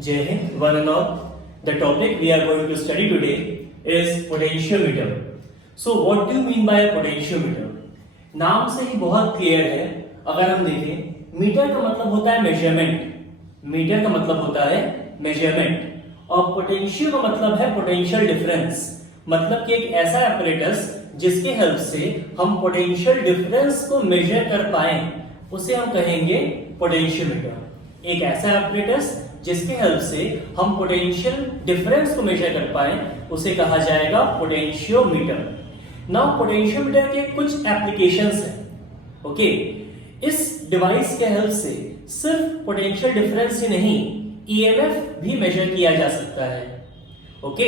Jai Hind, one and all. The topic we are going to study today is potentiometer. So what do you mean by a potentiometer? नाम से ही बहुत clear है. अगर हम देखें, metre का मतलब होता है मेजरमेंट. मीटर का मतलब होता है मेजरमेंट और पोटेंशियो का मतलब है पोटेंशियल डिफरेंस. मतलब कि एक ऐसा एपरेटस जिसके हेल्प से हम पोटेंशियल डिफरेंस को मेजर कर पाए उसे हम कहेंगे पोटेंशियोमीटर. एक ऐसा एपरेटस जिसके हेल्प से हम पोटेंशियल डिफरेंस को मेजर कर पाए उसे कहा जाएगा पोटेंशियोमीटर. नाउ पोटेंशियोमीटर के कुछ एप्लीकेशंस हैं. ओके, इस डिवाइस के हेल्प से सिर्फ पोटेंशियल डिफरेंस ही नहीं, ईएमएफ भी मेजर किया जा सकता है. ओके,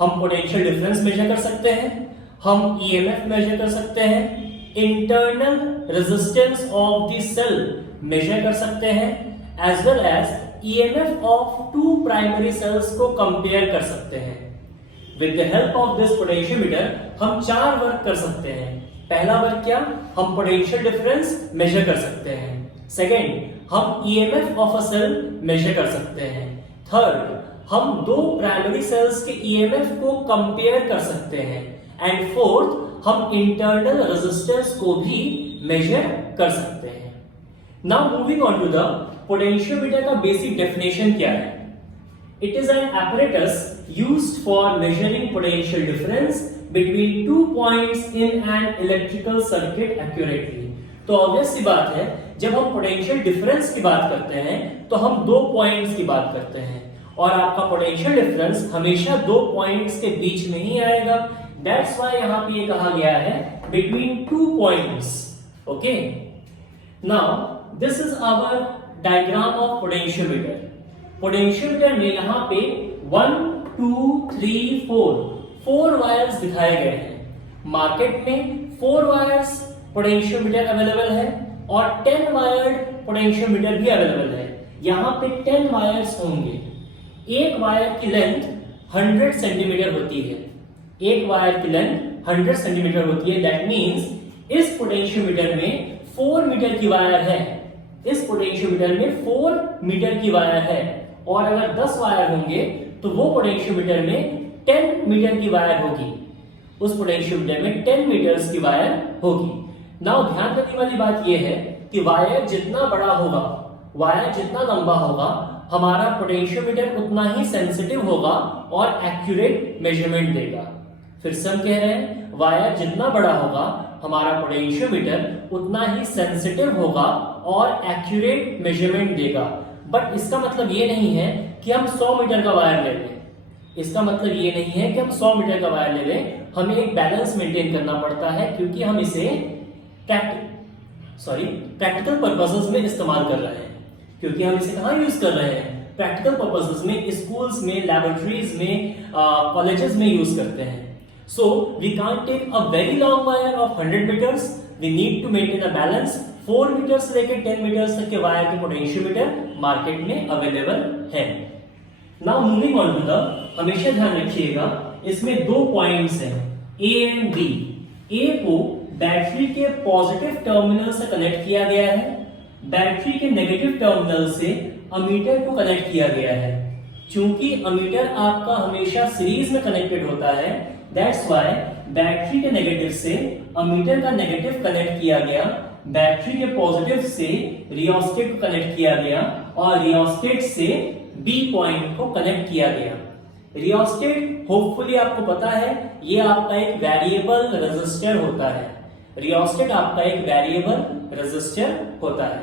हम पोटेंशियल डिफरेंस मेजर कर सकते हैं, हम ईएमएफ मेजर कर सकते हैं, internal resistance of the cell measure कर सकते हैं, as well as EMF of two primary cells को कंपेयर कर सकते हैं. With the help of this potentiometer हम चार वर्क कर सकते हैं. पहला वर्क क्या? हम पोटेंशियल डिफरेंस मेजर कर सकते हैं. सेकेंड, हम EMF of a cell measure कर सकते हैं. थर्ड, हम दो प्राइमरी सेल्स के ईएमएफ को कंपेयर कर सकते हैं. एंड फोर्थ, हम इंटरनल रेजिस्टेंस को भी मेजर कर सकते हैं. Now moving on to the potentiometer का बेसिक डेफिनेशन क्या है? It is an apparatus used for measuring potential difference between two points in an electrical circuit accurately. तो ऑब्वियस सी बात है, जब हम पोटेंशियल डिफरेंस की बात करते हैं तो हम दो पॉइंट्स की बात करते हैं और आपका पोटेंशियल डिफरेंस हमेशा दो पॉइंट्स के बीच में ही आएगा. दैट्स व्हाई यहां पे ये कहा गया है between two points. Okay, now this is our diagram of potentiometer. Potentiometer में यहां पे 1 2 3 4 वायर्स दिखाए गए हैं. मार्केट में 4 वायर्स पोटेंशियोमीटर अवेलेबल है और 10 वायर्ड पोटेंशियोमीटर भी अवेलेबल है. यहां पे 10 वायर्स होंगे. एक वायर की लेंथ 100 सेंटीमीटर होती है. एक वायर की लेंथ 100 सेंटीमीटर होती है. दैट मींस इस पोटेंशियोमीटर में 4 मीटर की वायर है. इस पोटेंशियोमीटर में 4 मीटर की वायर है और अगर 10 वायर होंगे तो वो पोटेंशियोमीटर में 10 मीटर की वायर होगी. उस पोटेंशियोमीटर में 10 मीटर्स की वायर होगी. नाउ ध्यान रखने वाली बात यह है कि वायर जितना बड़ा होगा, वायर जितना लंबा होगा, हमारा पोटेंशियोमीटर उतना ही सेंसिटिव होगा और एक्यूरेट मेजरमेंट देगा. फिर से हम कह रहे हैं, वायर जितना बड़ा होगा हमारा पोटेंशियोमीटर उतना ही सेंसिटिव होगा और एक्यूरेट मेजरमेंट देगा. बट इसका मतलब ये नहीं है कि हम 100 मीटर का वायर ले लें. इसका मतलब ये नहीं है कि हम 100 मीटर का वायर ले लें. हमें एक बैलेंस मेंटेन करना पड़ता है क्योंकि हम इसे प्रैक्टिकल पर्पसेस में इस्तेमाल कर रहे हैं. क्योंकि हम इसे कहाँ यूज कर रहे हैं? प्रैक्टिकल पर्पसेस में, स्कूल्स में, लैबोरेटरीज में, कॉलेजेस में यूज करते हैं. So we can't take a very long wire of 100 meters. We need to maintain a balance. 4 meters से लेकर 10 meters तक के वायर के पोटेंशियोमीटर मार्केट में अवेलेबल है. Now moving on to the, हमेशा ध्यान रखिएगा इसमें दो पॉइंट्स हैं A एंड B. A को बैटरी के पॉजिटिव टर्मिनल से कनेक्ट किया गया है. बैटरी के नेगेटिव टर्मिनल से अमीटर को कनेक्ट किया गया है. चूंकि अमीटर आपका हमेशा सीरीज में कनेक्टेड होता है, That's why बैटरी के नेगेटिव से अमीटर का नेगेटिव कनेक्ट किया गया, बैटरी के पॉजिटिव से रियोस्टेट को कनेक्ट किया गया और रियोस्टेट से बी पॉइंट को कनेक्ट किया गया. रियोस्टेट होपफुली आपको पता है, ये आपका एक वेरिएबल रेजिस्टर होता है. रियोस्टेट आपका एक वेरिएबल रेजिस्टर होता है.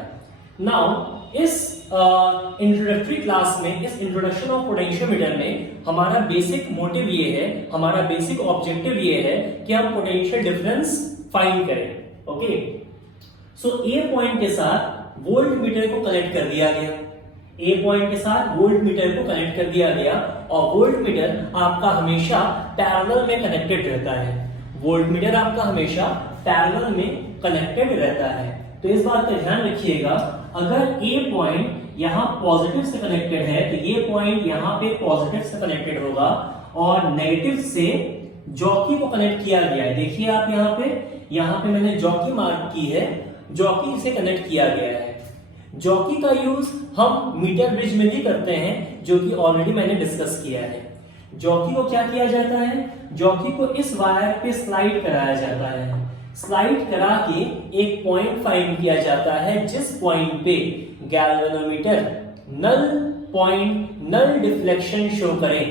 नाउ इस इंट्रोडक्टरी क्लास में, इस इंट्रोडक्शन ऑफ पोटेंशियोमीटर में हमारा बेसिक मोटिव ये है, हमारा बेसिक ऑब्जेक्टिव ये है कि हम पोटेंशियल डिफरेंस फाइंड करें. ओके, सो ए पॉइंट के साथ वोल्ट मीटर को कनेक्ट कर दिया गया. ए पॉइंट के साथ वोल्ट मीटर को कनेक्ट कर दिया गया और वोल्ट मीटर आपका हमेशा पैरेलल में कनेक्टेड रहता है. वोल्ट मीटर आपका हमेशा पैरेलल में कनेक्टेड रहता है. तो इस बात का ध्यान रखिएगा, अगर ए पॉइंट यहां पॉजिटिव से कनेक्टेड है तो ये पॉइंट यहां पे पॉजिटिव से कनेक्टेड होगा और नेगेटिव से जॉकी को कनेक्ट किया गया है. देखिए आप यहां पे मैंने जॉकी मार्क की है, जॉकी से कनेक्ट किया गया है. जॉकी का यूज हम मीटर ब्रिज में भी करते हैं, जो कि ऑलरेडी मैंने डिस्कस किया है। जॉकी को क्या किया जाता है, जॉकी को इस वायर पे स्लाइड कराया जाता है। स्लाइड करा के एक पॉइंट फाइंड किया जाता है, जिस पॉइंट पे galvanometer null point, null deflection show करे,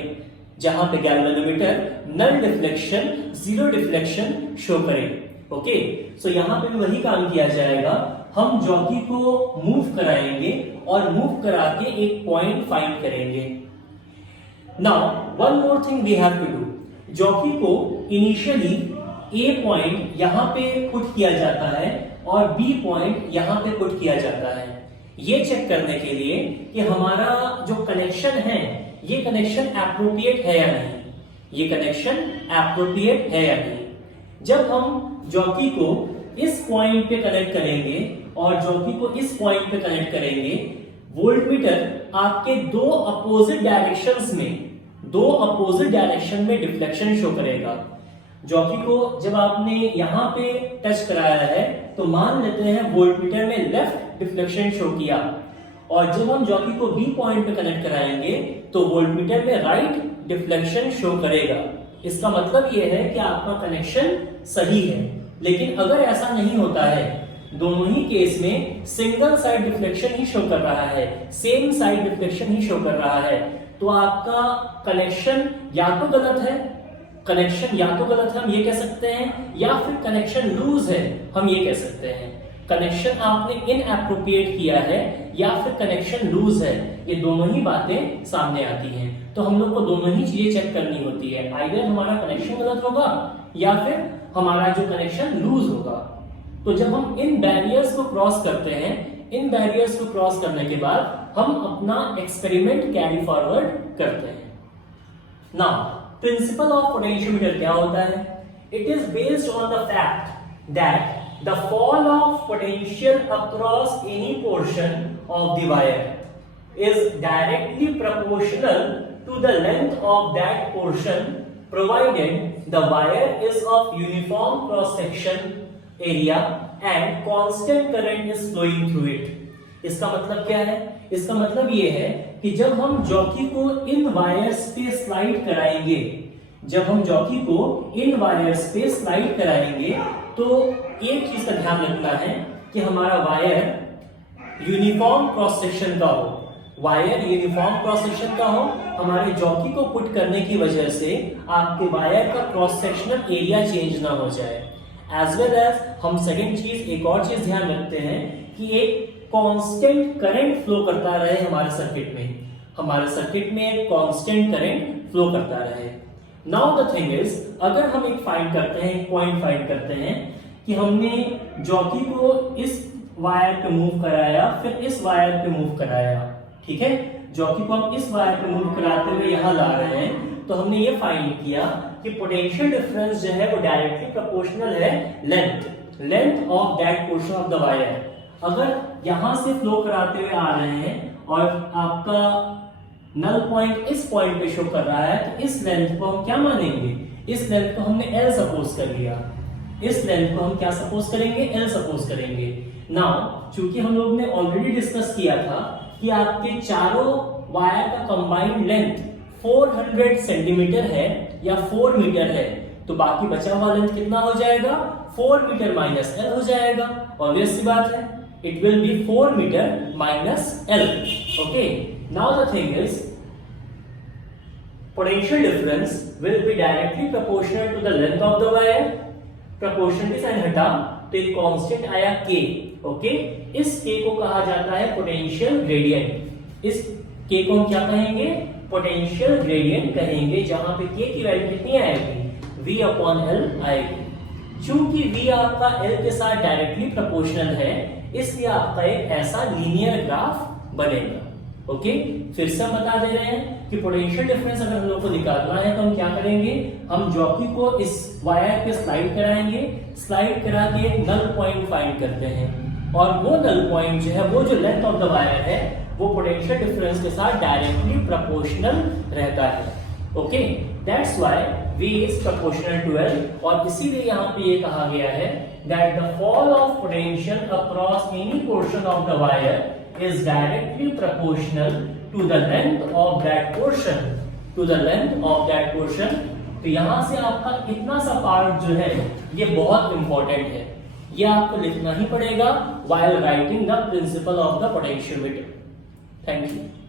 जहां पे galvanometer null deflection, zero deflection show करे। ओके, सो यहां पे भी वही काम किया जाएगा, हम जॉकी को मूव कराएंगे और मूव करा के एक पॉइंट फाइंड करेंगे। Now one more thing we have to do, jockey को इनिशियली ए पॉइंट यहां पे पुट किया जाता है और बी पॉइंट यहां पे पुट किया जाता है, ये चेक करने के लिए कि हमारा जो कनेक्शन है ये कनेक्शन एप्रोप्रिएट है या नहीं, ये कनेक्शन एप्रोप्रिएट है या नहीं। जब हम जॉकी को इस पॉइंट पे कनेक्ट करेंगे और जॉकी को इस पॉइंट पे कनेक्ट करेंगे, वोल्टमीटर आपके दो अपोजिट डायरेक्शन में डिफ्लेक्शन शो करेगा। जॉकी को जब आपने यहां पे टच कराया है तो मान लेते हैं वोल्टमीटर में लेफ्ट डिफ्लेक्शन शो किया, और जब हम जॉकी को बी पॉइंट पे कनेक्ट कराएंगे तो वोल्टमीटर में राइट डिफ्लेक्शन शो करेगा। इसका मतलब यह है कि आपका कनेक्शन सही है। लेकिन अगर ऐसा नहीं होता है, दोनों ही केस में सिंगल साइड डिफ्लेक्शन ही शो कर रहा है, सेम साइड डिफ्लेक्शन ही शो कर रहा है, तो आपका कनेक्शन या तो गलत है, हम ये कह सकते हैं, या फिर कनेक्शन लूज है, हम ये कह सकते हैं। कनेक्शन आपने इनएप्रोप्रिएट किया है या फिर कनेक्शन लूज है, ये दोनों ही बातें सामने आती हैं। तो हम लोग को दोनों ही चीजें चेक करनी होती है, आइदर हमारा कनेक्शन गलत होगा या फिर हमारा जो कनेक्शन लूज होगा। तो जब हम इन बैरियर्स को क्रॉस करते हैं, इन बैरियर्स को क्रॉस करने के बाद हम अपना एक्सपेरिमेंट कैरी फॉरवर्ड करते हैं। नाउ प्रिंसिपल ऑफ पोटेंशियोमीटर क्या होता है? It is based on the fact that the fall of potential across any portion of the wire is directly proportional to the length of that portion, provided the wire is of uniform cross section area and constant current is flowing through it. इसका मतलब क्या है? इसका मतलब ये है कि जब हम जॉकी को इन वायर्स पे स्लाइड कराएंगे, तो एक चीज का ध्यान रखना है कि हमारा वायर यूनिफॉर्म क्रॉस सेक्शन का हो, हमारे जॉकी को पुट करने की वजह से आपके वायर का क्रॉस सेक्शनल एरिया चेंज ना हो जाए। एज वेल एज हम सेकंड चीज, एक और चीज ध्यान रखते हैं कि एक कांस्टेंट करंट फ्लो करता रहे हमारे सर्किट में एक कांस्टेंट करंट फ्लो करता रहे। नाउ द थिंग इज, अगर हम एक पॉइंट फाइंड करते हैं कि हमने जॉकी को इस वायर पे मूव कराया, फिर इस वायर पे मूव कराया, ठीक है, जॉकी को हम इस वायर पे मूव कराते हुए यहां ला रहे हैं, तो हमने ये फाइंड किया कि पोटेंशियल डिफरेंस जो है वो डायरेक्टली प्रोपोर्शनल है length of that portion of the wire. अगर यहां से फ्लो कराते हुए आ रहे हैं और आपका नल पॉइंट इस पॉइंट पे शो कर रहा है, तो इस लेंथ को हम क्या मानेंगे? इस लेंथ को हमने L सपोज कर लिया, इस लेंथ को हम क्या सपोज करेंगे? L सपोज करेंगे। नाउ चूंकि हम लोग ने ऑलरेडी डिस्कस किया था कि आपके चारों वायर का कंबाइंड लेंथ 400 सेंटीमीटर है या 4 मीटर है, तो बाकी बचा हुआ लेंथ कितना हो जाएगा? 4 मीटर माइनस L हो जाएगा। ऑब्वियस सी बात है, it will be 4 metre minus L। Okay, now the thing is, potential difference will be directly proportional to the length of the wire। proportion की साइन हटा तो एक कांस्टेंट आया K। ओके, इस K को कहा जाता है पोटेंशियल ग्रेडियंट। इस K को हम क्या कहेंगे? पोटेंशियल ग्रेडियंट कहेंगे, जहां पे K की वैल्यू कितनी आएगी? V अपॉन L आएगी। चूंकि V आपका L के साथ डायरेक्टली प्रोपोर्शनल है, इसलिए आपका एक ऐसा लीनियर ग्राफ बनेगा। ओके, फिर से हम बता दे रहे हैं कि पोटेंशियल डिफरेंस अगर हम लोग को निकालना है तो हम क्या करेंगे? हम जॉकी को इस वायर पे स्लाइड कराएंगे, स्लाइड करा के एक नल पॉइंट फाइंड करते हैं, और वो नल पॉइंट जो है, वो जो लेंथ ऑफ द वायर है, वो पोटेंशियल डिफरेंस के साथ डायरेक्टली प्रोपोर्शनल रहता है। Okay, that's why V is proportional to L, और इसीलिए यहाँ पे ये कहा गया है that the fall of potential across any portion of the wire is directly proportional to the length of that portion, to the length of that portion। तो यहां से आपका इतना सा पार्ट जो है ये बहुत इंपॉर्टेंट है, ये आपको लिखना ही पड़ेगा while writing the principle of the potentiometer। Thank you.